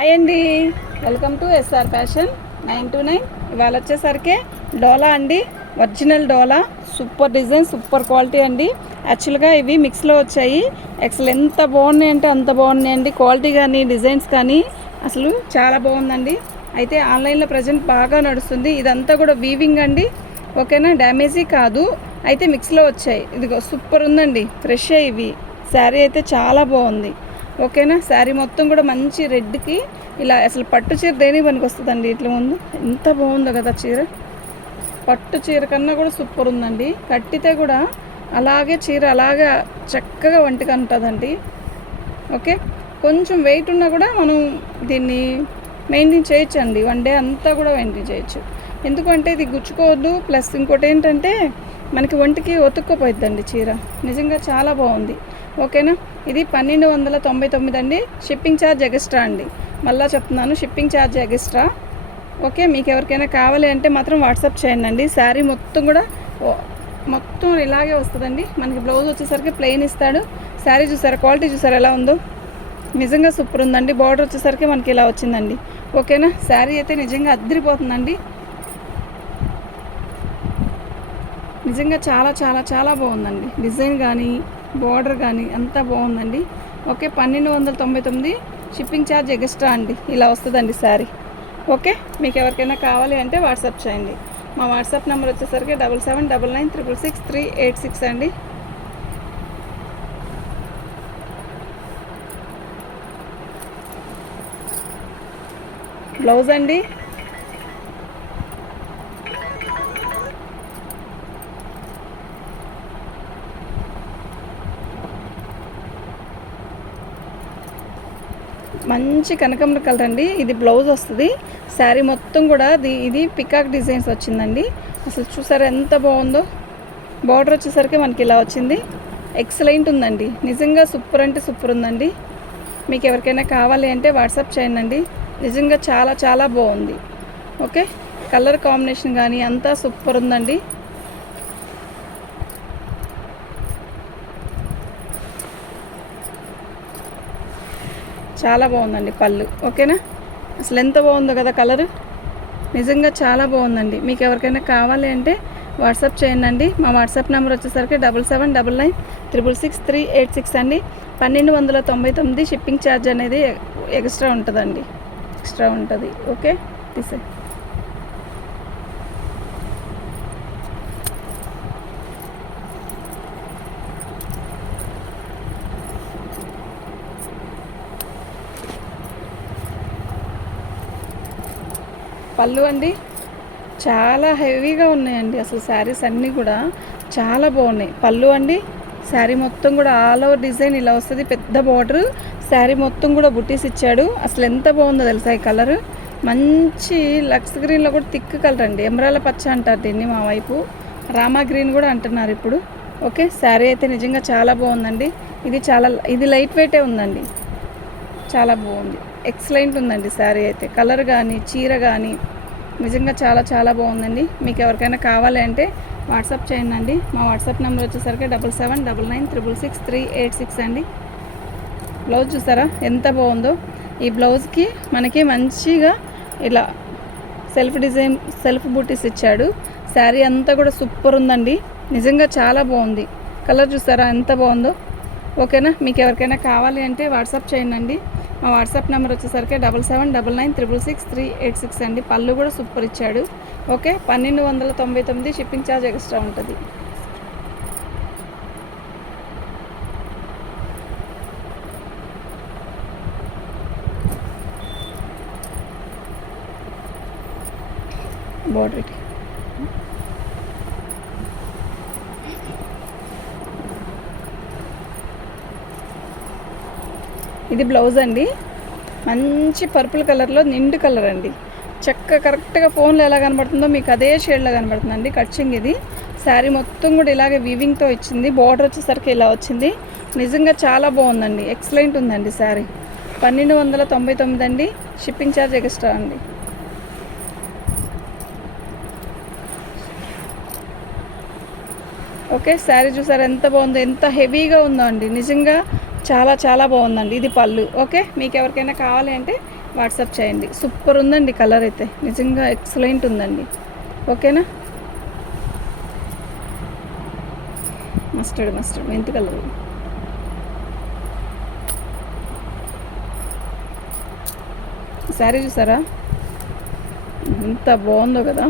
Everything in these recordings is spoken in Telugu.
హాయ్ అండి, వెల్కమ్ టు ఎస్ఆర్ ఫ్యాషన్ 929. ఇవాళ వచ్చేసరికి డోలా అండి, ఒరిజినల్ డోలా. సూపర్ డిజైన్, సూపర్ క్వాలిటీ అండి. యాక్చువల్గా ఇవి మిక్స్లో వచ్చాయి. అసలు ఎంత బాగున్నాయి అంటే అంత బాగున్నాయండి. క్వాలిటీ కానీ డిజైన్స్ కానీ అసలు చాలా బాగుందండి. అయితే ఆన్లైన్లో ప్రజెంట్ బాగా నడుస్తుంది. ఇదంతా కూడా వీవింగ్ అండి, ఓకేనా, డ్యామేజీ కాదు. అయితే మిక్స్లో వచ్చాయి. ఇదిగో సూపర్ ఉందండి, ఫ్రెష్ ఇవి. శారీ అయితే చాలా బాగుంది, ఓకేనా. శారీ మొత్తం కూడా మంచి రెడ్కి ఇలా అసలు పట్టు చీర దేనికి పనికి వస్తుందండి. ఇట్లా ముందు ఎంత బాగుందో కదా చీర. పట్టు చీర కన్నా కూడా సూపర్ ఉందండి. కట్టితే కూడా అలాగే చీర అలాగే చక్కగా వంటికి ఉంటుందండి. ఓకే, కొంచెం వెయిట్ ఉన్నా కూడా మనం దీన్ని మెయింటైన్ చేయొచ్చు అండి. వన్ డే అంతా కూడా మెయింటైన్ చేయొచ్చు. ఎందుకంటే ఇది గుచ్చుకోవద్దు. ప్లస్ ఇంకోటి ఏంటంటే మనకి ఒంటికి ఒతుక్కోపోయిద్దండి చీర. నిజంగా చాలా బాగుంది, ఓకేనా. ఇది 1299 అండి. షిప్పింగ్ ఛార్జ్ ఎక్స్ట్రా అండి. మళ్ళీ చెప్తున్నాను, షిప్పింగ్ ఛార్జ్ ఎక్స్ట్రా. ఓకే, మీకు ఎవరికైనా కావాలి అంటే మాత్రం వాట్సాప్ చేయండి అండి. శారీ మొత్తం కూడా మొత్తం ఇలాగే వస్తుందండి. మనకి బ్లౌజ్ వచ్చేసరికి ప్లెయిన్ ఇస్తాడు. శారీ చూసారా, క్వాలిటీ చూసారా ఎలా ఉందో, నిజంగా సూపర్ ఉందండి. బార్డర్ వచ్చేసరికి మనకి ఇలా వచ్చిందండి, ఓకేనా. శారీ అయితే నిజంగా అద్దరిపోతుందండి. నిజంగా చాలా చాలా చాలా బాగుందండి. డిజైన్ కానీ బార్డర్ కానీ అంతా బాగుందండి. ఓకే, 1299 షిప్పింగ్ ఛార్జ్ ఎక్స్ట్రా అండి. ఇలా వస్తుందండి శారీ. ఓకే, మీకు ఎవరికైనా కావాలి అంటే వాట్సాప్ చేయండి. మా వాట్సాప్ నెంబర్ వచ్చేసరికి 7799666386 అండి. బ్లౌజ్ అండి, మంచి కనకాంబర కలర్ అండి. ఇది బ్లౌజ్ వస్తుంది. శారీ మొత్తం కూడా ఇది పికాక్ డిజైన్స్ వచ్చిందండి. అసలు చూసారా ఎంత బాగుందో. బార్డర్ వచ్చేసరికి మనకి ఇలా వచ్చింది. ఎక్సలెంట్ ఉందండి, నిజంగా సూపర్ అంటే సూపర్ ఉందండి. మీకు ఎవరికైనా కావాలి అంటే వాట్సాప్ చేయండి. నిజంగా చాలా చాలా బాగుంది. ఓకే, కలర్ కాంబినేషన్ కానీ అంతా సూపర్ ఉందండి. చాలా బాగుందండి పళ్ళు, ఓకేనా. అసలు ఎంత బాగుందో కదా కలరు, నిజంగా చాలా బాగుందండి. మీకు ఎవరికైనా కావాలి అంటే వాట్సాప్ చేయండి. మా వాట్సాప్ నెంబర్ వచ్చేసరికి 7799666386 అండి. 1299 షిప్పింగ్ ఛార్జ్ అనేది ఎక్స్ట్రా ఉంటుందండి, ఎక్స్ట్రా ఉంటుంది. ఓకే, తీసే పళ్ళు అండి, చాలా హెవీగా ఉన్నాయండి. అసలు శారీస్ అన్నీ కూడా చాలా బాగున్నాయి. పళ్ళు అండి, శారీ మొత్తం కూడా ఆల్ ఓవర్ డిజైన్ ఇలా వస్తుంది. పెద్ద బార్డర్, శారీ మొత్తం కూడా బుట్టీస్ ఇచ్చాడు. అసలు ఎంత బాగుందో తెలుసా ఈ కలరు. మంచి లక్స్ గ్రీన్లో కూడా థిక్ కలర్ అండి. ఎమరాల పచ్చ అంటారు దీన్ని మా వైపు, రామా గ్రీన్ కూడా అంటున్నారు ఇప్పుడు. ఓకే, శారీ అయితే నిజంగా చాలా బాగుందండి. ఇది లైట్ వెయిటే ఉందండి, చాలా బాగుంది. ఎక్సలెంట్ ఉందండి శారీ అయితే. కలర్ కానీ చీర కానీ నిజంగా చాలా చాలా బాగుందండి. మీకు ఎవరికైనా కావాలి అంటే వాట్సాప్ చేయండి. మా వాట్సాప్ నెంబర్ వచ్చేసరికి 7799666386 అండి. బ్లౌజ్ చూసారా ఎంత బాగుందో. ఈ బ్లౌజ్కి మనకి మంచిగా ఇలా సెల్ఫ్ డిజైన్, సెల్ఫ్ బూటీస్ ఇచ్చాడు. శారీ అంతా కూడా సూపర్ ఉందండి, నిజంగా చాలా బాగుంది. కలర్ చూసారా ఎంత బాగుందో, ఓకేనా. మీకు ఎవరికైనా కావాలి అంటే వాట్సాప్ చేయండి. మా వాట్సాప్ నెంబర్ వచ్చేసరికి 7799666386 అండి. పళ్ళు కూడా సూపర్ ఇచ్చాడు. ఓకే, 1299 షిప్పింగ్ ఛార్జ్ ఎక్స్ట్రా ఉంటుంది. బార్డర్కి ఇది బ్లౌజ్ అండి. మంచి పర్పుల్ కలర్లో నిండు కలర్ అండి. కరెక్ట్గా ఫోన్లో ఎలా కనబడుతుందో మీకు అదే షేడ్లో కనబడుతుందండి. కట్చింగ్ ఇది. శారీ మొత్తం కూడా ఇలాగే వీవింగ్తో ఇచ్చింది. బార్డర్ వచ్చేసరికి ఇలా వచ్చింది. నిజంగా చాలా బాగుందండి, ఎక్సలెంట్ ఉందండి శారీ. 1299 అండి. షిప్పింగ్ ఛార్జ్ ఎక్స్ట్రా అండి. ఓకే, శారీ చూసారు ఎంత బాగుందో, ఎంత హెవీగా ఉందో అండి. నిజంగా చాలా చాలా బాగుందండి. ఇది పళ్ళు. ఓకే, మీకు ఎవరికైనా కావాలి అంటే వాట్సాప్ చేయండి. సూపర్ ఉందండి కలర్ అయితే, నిజంగా ఎక్సలెంట్ ఉందండి. ఓకేనా. మస్టర్డ్ మెంతి కలర్. శారీ చూసారా ఎంత బాగుందో కదా.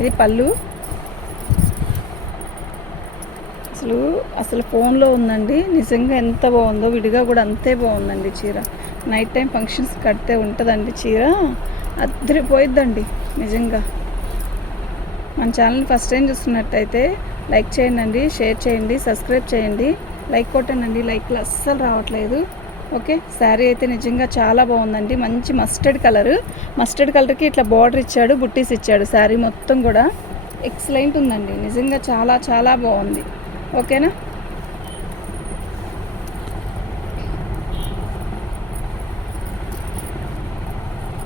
ఇది పళ్ళు. అసలు ఫోన్లో ఉందండి, నిజంగా ఎంత బాగుందో, విడిగా కూడా అంతే బాగుందండి చీర. నైట్ టైం ఫంక్షన్స్ కడితే ఉంటుందండి చీర, అద్దరిపోయిద్దండి నిజంగా. మన ఛానల్ ఫస్ట్ టైం చూస్తున్నట్టయితే లైక్ చేయండి, షేర్ చేయండి, సబ్స్క్రైబ్ చేయండి. లైక్ కొట్టండి, లైక్లు అస్సలు రావట్లేదు. ఓకే. శారీ అయితే నిజంగా చాలా బాగుందండి. మంచి మస్టర్డ్ కలర్కి ఇట్లా బార్డర్ ఇచ్చాడు, బుట్టీస్ ఇచ్చాడు. శారీ మొత్తం కూడా ఎక్సలెంట్ ఉందండి, నిజంగా చాలా చాలా బాగుంది. ఓకేనా.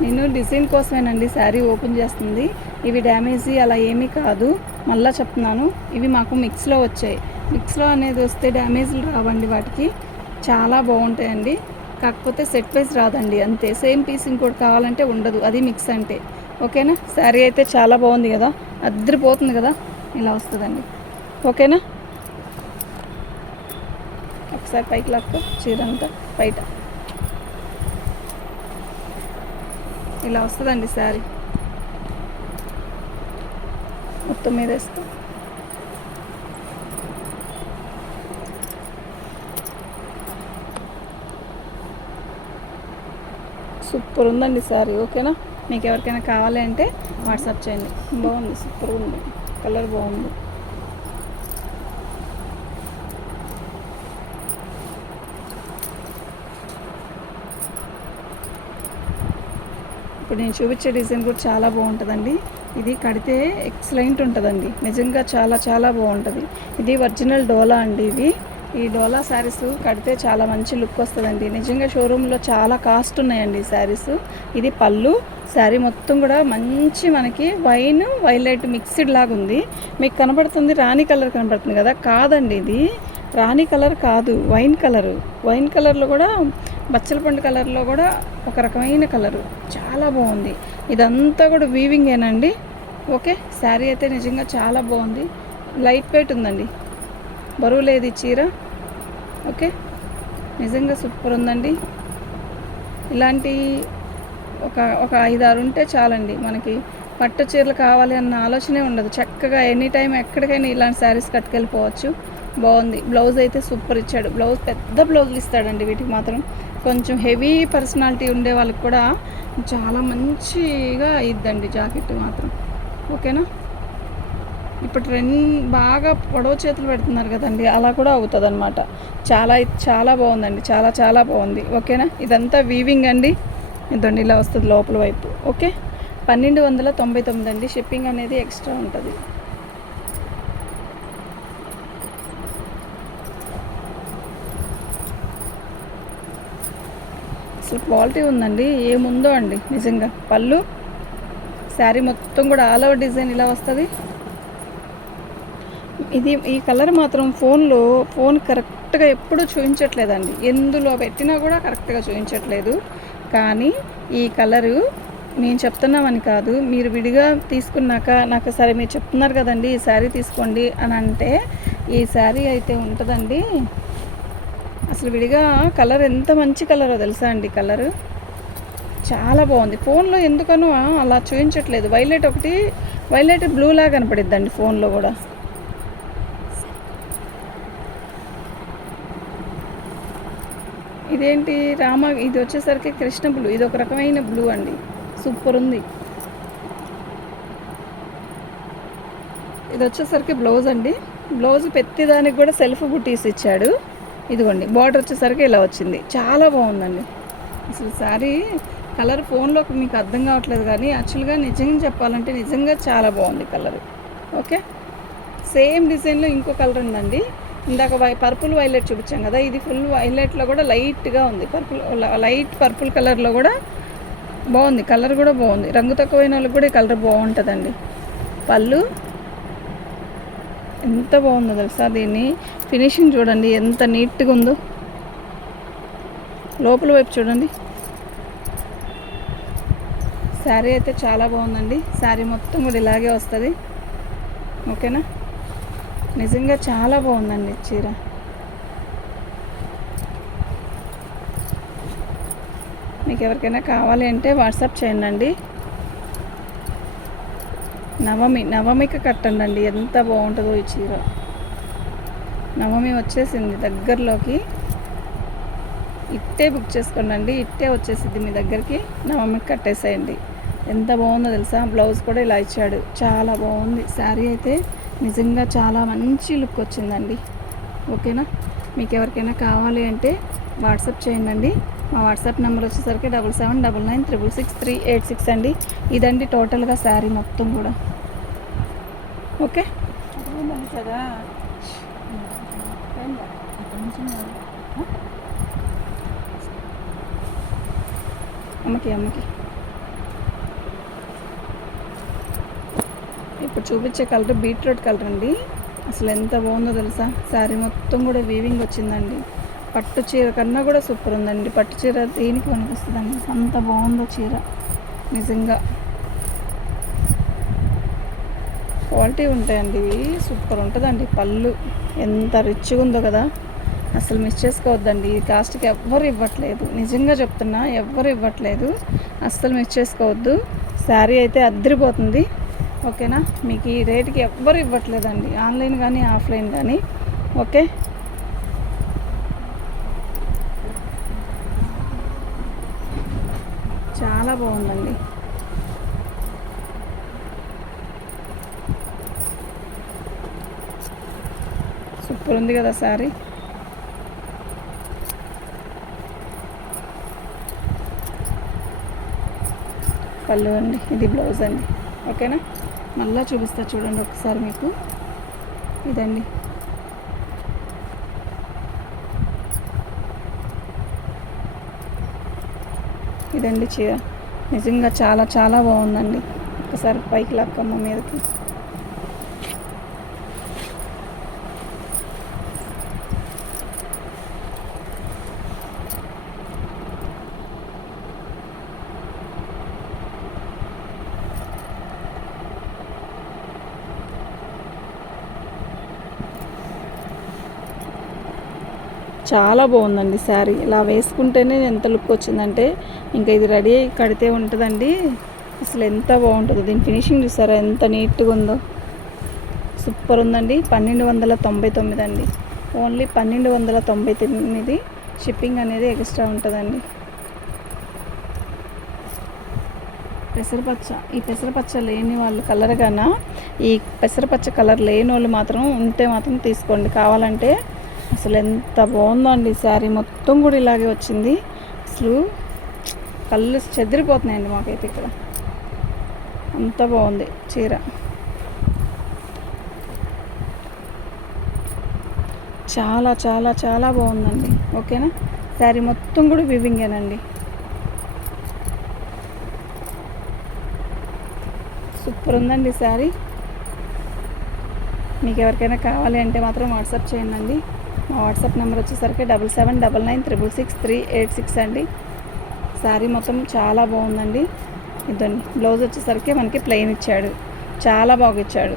నేను డిజైన్ కోసమేనండి శారీ ఓపెన్ చేస్తుంది. ఇవి డ్యామేజీ అలా ఏమీ కాదు, మళ్ళీ చెప్తున్నాను. ఇవి మాకు మిక్స్లో వచ్చాయి. మిక్స్లో అనేది వస్తే డ్యామేజ్లు రావండి, వాటికి చాలా బాగుంటాయండి. కాకపోతే సెట్ వైజ్ రాదండి, అంతే. సేమ్ పీస్ ఇంకోటి కావాలంటే ఉండదు, అది మిక్స్ అంటే. ఓకేనా. శారీ అయితే చాలా బాగుంది కదా, అద్దరిపోతుంది కదా. ఇలా వస్తుందండి. ఓకేనా. ఒకసారి పైకి లాక్కో, చీర అంతా బయట ఇలా వస్తుందండి శారీ మొత్తం మీద వేసుకో. సూపర్ ఉందండి శారీ. ఓకేనా. మీకు ఎవరికైనా కావాలి అంటే వాట్సాప్ చేయండి. బాగుంది, సూపర్ ఉంది, కలర్ బాగుంది. ఇప్పుడు నేను చూపించే డిజైన్ కూడా చాలా బాగుంటుందండి. ఇది కడితే ఎక్సలెంట్ ఉంటుందండి, నిజంగా చాలా చాలా బాగుంటుంది. ఇది ఒరిజినల్ డోలా అండి. ఈ డోలా శారీస్ కడితే చాలా మంచి లుక్ వస్తుందండి. నిజంగా షోరూంలో చాలా కాస్ట్ ఉన్నాయండి ఈ శారీస్. ఇది పళ్ళు. శారీ మొత్తం కూడా మంచి మనకి వైలెట్ మిక్స్డ్ లాగా ఉంది. మీకు కనబడుతుంది రాణి కలర్ కనబడుతుంది కదా, కాదండి ఇది రాణి కలర్ కాదు, వైన్ కలర్లో కూడా బచ్చల పండు కలర్లో కూడా ఒక రకమైన కలరు, చాలా బాగుంది. ఇదంతా కూడా వీవింగేనండి. ఓకే. శారీ అయితే నిజంగా చాలా బాగుంది, లైట్ వెయిట్ ఉందండి, బరువు లేదు ఈ చీర. ఓకే. నిజంగా సూపర్ ఉందండి. ఇలాంటి ఒక 5-6 ఉంటే చాలండి మనకి. పట్టు చీరలు కావాలి అన్న ఆలోచనే ఉండదు, చక్కగా ఎనీ టైం ఎక్కడికైనా ఇలాంటి శారీస్ కట్టుకెళ్ళిపోవచ్చు. బాగుంది. బ్లౌజ్ అయితే సూపర్ ఇచ్చాడు. పెద్ద బ్లౌజులు ఇస్తాడండి వీటికి మాత్రం. కొంచెం హెవీ పర్సనాలిటీ ఉండే వాళ్ళకి కూడా చాలా మంచిగా ఇద్దండి జాకెట్ మాత్రం. ఓకేనా. ఇప్పుడు బాగా పొడవు చేతులు పెడుతున్నారు కదండి, అలా కూడా అవుతుంది అనమాట. చాలా బాగుందండి, చాలా చాలా బాగుంది. ఓకేనా. ఇదంతా వీవింగ్ అండి, ఇదండి ఇలా వస్తుంది లోపల వైపు. ఓకే. 1299 అండి. షిప్పింగ్ అనేది ఎక్స్ట్రా ఉంటుంది. అసలు క్వాలిటీ ఉందండి, ఏముందో అండి నిజంగా. పళ్ళు, శారీ మొత్తం కూడా ఆల్ ఓవర్ డిజైన్ ఇలా వస్తుంది. ఈ కలర్ మాత్రం ఫోన్ కరెక్ట్గా ఎప్పుడూ చూపించట్లేదండి, ఎందులో పెట్టినా కూడా కరెక్ట్గా చూపించట్లేదు. కానీ ఈ కలరు నేను చెప్తున్నామని కాదు, మీరు విడిగా తీసుకున్నాక నాకు సరే మీరు చెప్తున్నారు కదండి ఈ శారీ తీసుకోండి అని అంటే, ఈ శారీ అయితే ఉంటుందండి. అసలు విడిగా కలర్ ఎంత మంచి కలరో తెలుసా అండి. కలరు చాలా బాగుంది. ఫోన్లో ఎందుకనో అలా చూపించట్లేదు. వైలెట్ బ్లూ లాగా కనపడిద్దండి ఫోన్లో కూడా. ఇదేంటి ఇది వచ్చేసరికి కృష్ణ బ్లూ, ఇది ఒక రకమైన బ్లూ అండి, సూపర్ ఉంది. ఇది వచ్చేసరికి బ్లౌజ్ అండి. బ్లౌజ్ పెద్దదానికి కూడా సెల్ఫ్ బుటీస్ ఇచ్చాడు. ఇదిగోండి బార్డర్ వచ్చేసరికి ఇలా వచ్చింది, చాలా బాగుందండి. అసలు శారీ కలర్ ఫోన్లోకి మీకు అర్థం కావట్లేదు, కానీ యాక్చువల్గా నిజంగా చెప్పాలంటే నిజంగా చాలా బాగుంది కలర్. ఓకే. సేమ్ డిజైన్లో ఇంకో కలర్ ఉందండి. ఇందాక పర్పుల్ వైలెట్ చూపించాం కదా, ఇది ఫుల్ వైలెట్లో కూడా లైట్గా ఉంది. లైట్ పర్పుల్ కలర్లో కూడా బాగుంది, కలర్ కూడా బాగుంది. రంగు తక్కువైన వాళ్ళకి కూడా ఈ కలర్ బాగుంటుందండి. పళ్ళు ఎంత బాగుందో తెలుసా, దీన్ని ఫినిషింగ్ చూడండి ఎంత నీట్గా ఉందో. లోపల వైపు చూడండి. శారీ అయితే చాలా బాగుందండి. శారీ మొత్తం కూడా ఇలాగే వస్తుంది. ఓకేనా, నిజంగా చాలా బాగుందండి చీర. మీకు ఎవరికైనా కావాలి అంటే వాట్సాప్ చేయండి. నవమికి కట్టండి, ఎంత బాగుంటుందో ఈ చీర. నవమి వచ్చేసింది దగ్గరలోకి. ఇట్టే బుక్ చేసుకోండి, ఇట్టే వచ్చేసింది మీ దగ్గరికి. నవమికి కట్టేసేయండి. ఎంత బాగుందో తెలుసా. బ్లౌజ్ కూడా ఇలా ఇచ్చాడు, చాలా బాగుంది. శారీ అయితే నిజంగా చాలా మంచి లుక్ వచ్చిందండి. ఓకేనా, మీకు ఎవరికైనా కావాలి అంటే వాట్సాప్ చేయండి. మా వాట్సాప్ నెంబర్ వచ్చేసరికి 7799966386 అండి. ఇదండి టోటల్గా శారీ మొత్తం కూడా. ఓకే, కదా అమ్మకి ఇప్పుడు చూపించే కలర్ బీట్రూట్ కలర్ అండి. అసలు ఎంత బాగుందో తెలుసా. శారీ మొత్తం కూడా వీవింగ్ వచ్చిందండి. పట్టు చీర కన్నా కూడా సూపర్ ఉందండి. పట్టు చీర దేనికి పనికొస్తుందండి, అంత బాగుందో చీర. నిజంగా క్వాలిటీ ఉంటాయండి ఇవి, సూపర్ ఉంటుందండి. పళ్ళు ఎంత రిచ్గా ఉందో కదా, అసలు మిస్ చేసుకోవద్దండి. ఈ కాస్ట్కి ఎవ్వరు ఇవ్వట్లేదు, నిజంగా చెప్తున్నా, ఎవ్వరు ఇవ్వట్లేదు. అస్సలు మిస్ చేసుకోవద్దు. శారీ అయితే అద్దరిపోతుంది. ఓకేనా, మీకు ఈ రేటుకి ఎవ్వరు ఇవ్వట్లేదండి, ఆన్లైన్ కానీ ఆఫ్లైన్ కానీ. ఓకే, చాలా బాగుందండి. సూపర్ ఉంది కదా శారీ. పళ్ళు అండి, ఇది బ్లౌజ్ అండి. ఓకేనా, మళ్ళీ చూపిస్తా చూడండి ఒకసారి మీకు. ఇదండి, ఇదండి చీర. నిజంగా చాలా చాలా బాగుందండి. ఒకసారి పైకి లాక్కమ్మ మీదకి. చాలా బాగుందండి శారీ. ఇలా వేసుకుంటేనే ఎంత లుక్ వచ్చిందంటే, ఇంకా ఇది రెడీ అయ్యి కడితే ఉంటుందండి. అసలు ఎంత బాగుంటుందో. దీని ఫినిషింగ్ చూసారా ఎంత నీట్గా ఉందో. సూపర్ ఉందండి. 1299 అండి. ఓన్లీ 1299. షిప్పింగ్ అనేది ఎక్స్ట్రా ఉంటుందండి. పెసరపచ్చ, ఈ పెసరపచ్చ లేని వాళ్ళు కలర్ కన్నా ఈ పెసరపచ్చ కలర్ లేని వాళ్ళు మాత్రం ఉంటే మాత్రం తీసుకోండి కావాలంటే. అసలు ఎంత బాగుందో అండి. శారీ మొత్తం కూడా ఇలాగే వచ్చింది. అసలు కళ్ళు చెదిరిపోతున్నాయండి మాకైతే ఇక్కడ. అంత బాగుంది చీర. చాలా చాలా చాలా బాగుందండి. ఓకేనా, శారీ మొత్తం కూడా వివింగేనండి. సూపర్ ఉందండి శారీ. మీకు ఎవరికైనా కావాలి అంటే మాత్రం వాట్సాప్ చేయండి. మా వాట్సాప్ నెంబర్ వచ్చేసరికి 7799966386 అండి. శారీ మొత్తం చాలా బాగుందండి. ఇదండి బ్లౌజ్ వచ్చేసరికి మనకి ప్లెయిన్ ఇచ్చాడు, చాలా బాగా ఇచ్చాడు.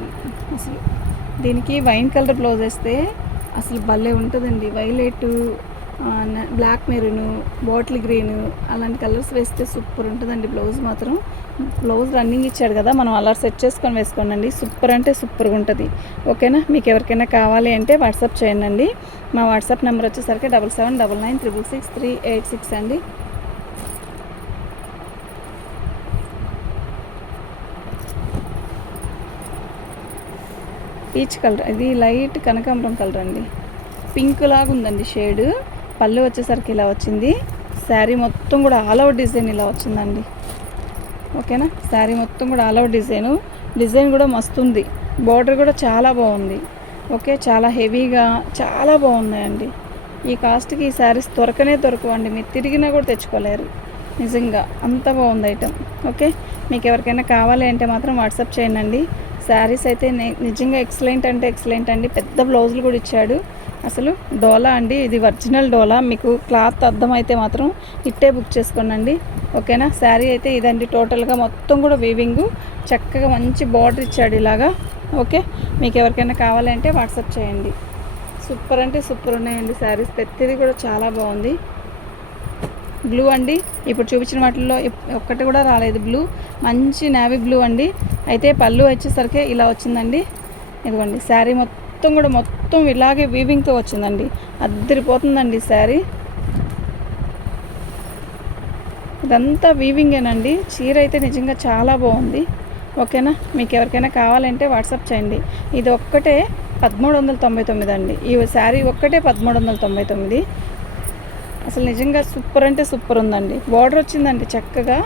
అసలు దీనికి వైన్ కలర్ బ్లౌజ్ వేస్తే అసలు భలే ఉంటుందండి. Violet, black maroon, bottle green అలాంటి కలర్స్ వేస్తే సూపర్ ఉంటుందండి. బ్లౌజ్ మాత్రం బ్లౌజ్ రన్నింగ్ ఇచ్చాడు కదా, మనం అలా సెట్ చేసుకొని వేసుకోండి. సూపర్ అంటే సూపర్గా ఉంటుంది. ఓకేనా, మీకు ఎవరికైనా కావాలి అంటే వాట్సాప్ చేయండి. మా వాట్సాప్ నెంబర్ వచ్చేసరికి 7799966386 అండి. పీచ్ కలర్, ఇది లైట్ కనకాంబరం కలర్ అండి. పింక్ లాగా ఉందండి షేడ్. పళ్ళు వచ్చేసరికి ఇలా వచ్చింది. శారీ మొత్తం కూడా ఆల్ అవుట్ డిజైన్ ఇలా వచ్చిందండి. ఓకేనా, శారీ మొత్తం కూడా ఆల్ అవుట్ డిజైన్ కూడా మస్తు ఉంది. బార్డర్ కూడా చాలా బాగుంది. ఓకే, చాలా హెవీగా చాలా బాగున్నాయండి. ఈ కాస్ట్కి ఈ శారీస్ దొరకవండి. మీరు తిరిగినా కూడా తెచ్చుకోలేరు. నిజంగా అంత బాగుంది ఐటమ్. ఓకే, మీకు ఎవరికైనా కావాలి అంటే మాత్రం వాట్సాప్ చేయండి. శారీస్ అయితే నిజంగా ఎక్సలెంట్ అంటే ఎక్సలెంట్ అండి. పెద్ద బ్లౌజులు కూడా ఇచ్చాడు. అసలు డోలా అండి, ఇది ఒరిజినల్ డోలా. మీకు క్లాత్ అర్థమైతే మాత్రం ఇట్టే బుక్ చేసుకోండి. ఓకేనా. శారీ అయితే ఇదండి, టోటల్గా మొత్తం కూడా వీవింగ్, చక్కగా మంచి బార్డర్ ఇచ్చాడు ఇలాగా. ఓకే, మీకు ఎవరికైనా కావాలంటే వాట్సాప్ చేయండి. సూపర్ అంటే సూపర్ ఉన్నాయండి శారీస్, ప్రతిదీ కూడా చాలా బాగుంది. బ్లూ అండి, ఇప్పుడు చూపించిన వాటిల్లో ఒక్కటి కూడా రాలేదు బ్లూ, మంచి నేవీ బ్లూ అండి. అయితే పళ్ళు వచ్చేసరికి ఇలా వచ్చిందండి. ఇదిగోండి శారీ మొత్తం కూడా మొత్తం ఇలాగే వీవింగ్తో వచ్చిందండి. అద్దరిపోతుందండి శారీ, ఇదంతా వీవింగేనండి. చీర అయితే నిజంగా చాలా బాగుంది. ఓకేనా, మీకు ఎవరికైనా కావాలంటే వాట్సాప్ చేయండి. ఇది ఒక్కటే 1399 అండి. ఈ శారీ ఒక్కటే 1399. అసలు నిజంగా సూపర్ అంటే సూపర్ ఉందండి. బార్డర్ వచ్చిందండి చక్కగా.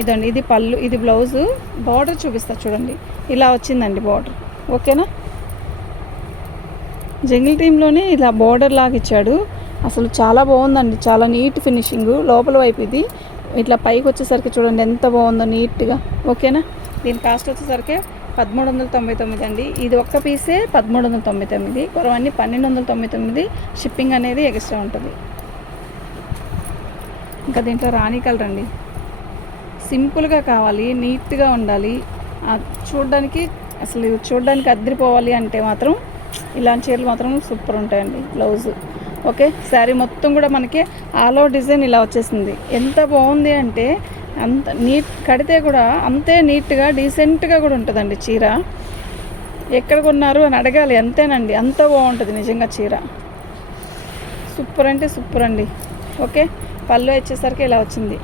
ఇదండి, ఇది పళ్ళు, ఇది బ్లౌజు. బార్డర్ చూపిస్తా చూడండి, ఇలా వచ్చిందండి బార్డర్. ఓకేనా, జంగిల్ టీంలోనే ఇలా బార్డర్ లాగా ఇచ్చాడు. అసలు చాలా బాగుందండి, చాలా నీట్ ఫినిషింగ్. లోపల వైపు ఇది ఇట్లా పైకి వచ్చేసరికి చూడండి ఎంత బాగుందో నీట్గా. ఓకేనా, దీని కాస్ట్ వచ్చేసరికి 1399 అండి. ఇది ఒక్క పీసే 1399, కొరవన్నీ 1299. షిప్పింగ్ అనేది ఎక్స్ట్రా ఉంటుంది. ఇంకా దీంట్లో రాణి కలర్ అండి, సింపుల్గా కావాలి, నీట్గా ఉండాలి, చూడడానికి అద్దరిపోవాలి అంటే మాత్రం ఇలాంటి చీరలు మాత్రం సూపర్ ఉంటాయండి. బ్లౌజ్ ఓకే, శారీ మొత్తం కూడా మనకి ఆల్ ఓవర్ డిజైన్ ఇలా వచ్చేసింది. ఎంత బాగుంది అంటే అంత నీట్, కడితే కూడా అంతే నీట్గా డీసెంట్గా కూడా ఉంటుందండి చీర. ఎక్కడ కొన్నారు అని అడగాలి, అంతేనండి, అంత బాగుంటుంది నిజంగా చీర. సూపర్ అంటే సూపర్ అండి. ఓకే, పళ్ళు వచ్చేసరికి ఇలా వచ్చింది,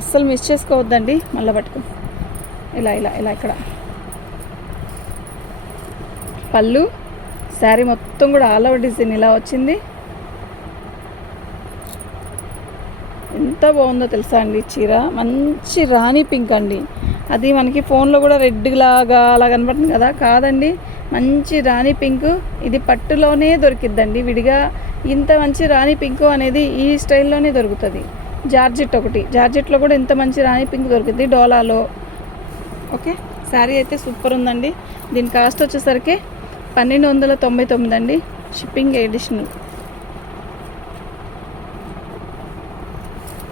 అస్సలు మిస్ చేసుకోవద్దండి. మళ్ళీ పట్టుకో, ఇలా ఇలా ఇలా ఇక్కడ పళ్ళు, శారీ మొత్తం కూడా ఆల్ ఓవర్ డిజైన్ ఇలా వచ్చింది. ఎంత బాగుందో తెలుసా అండి చీర, మంచి రాణి పింక్ అండి. అది మనకి ఫోన్లో కూడా రెడ్ లాగా అలా కనబడుతుంది కదా, కాదండి, మంచి రాణి పింక్. ఇది పట్టులోనే దొరికిద్దండి విడిగా. ఇంత మంచి రాణి పింక్ అనేది ఈ స్టైల్లోనే దొరుకుతుంది. జార్జెట్ ఒకటి, జార్జెట్లో కూడా ఇంత మంచి రాణి పింక్ దొరుకుతుంది డోలాలో. ఓకే, శారీ అయితే సూపర్ ఉందండి. దీని కాస్ట్ వచ్చేసరికి 1299 అండి, షిప్పింగ్ ఎడిషనల్.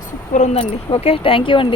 సూపర్ ఉందండి. ఓకే, థ్యాంక్ యూ అండి.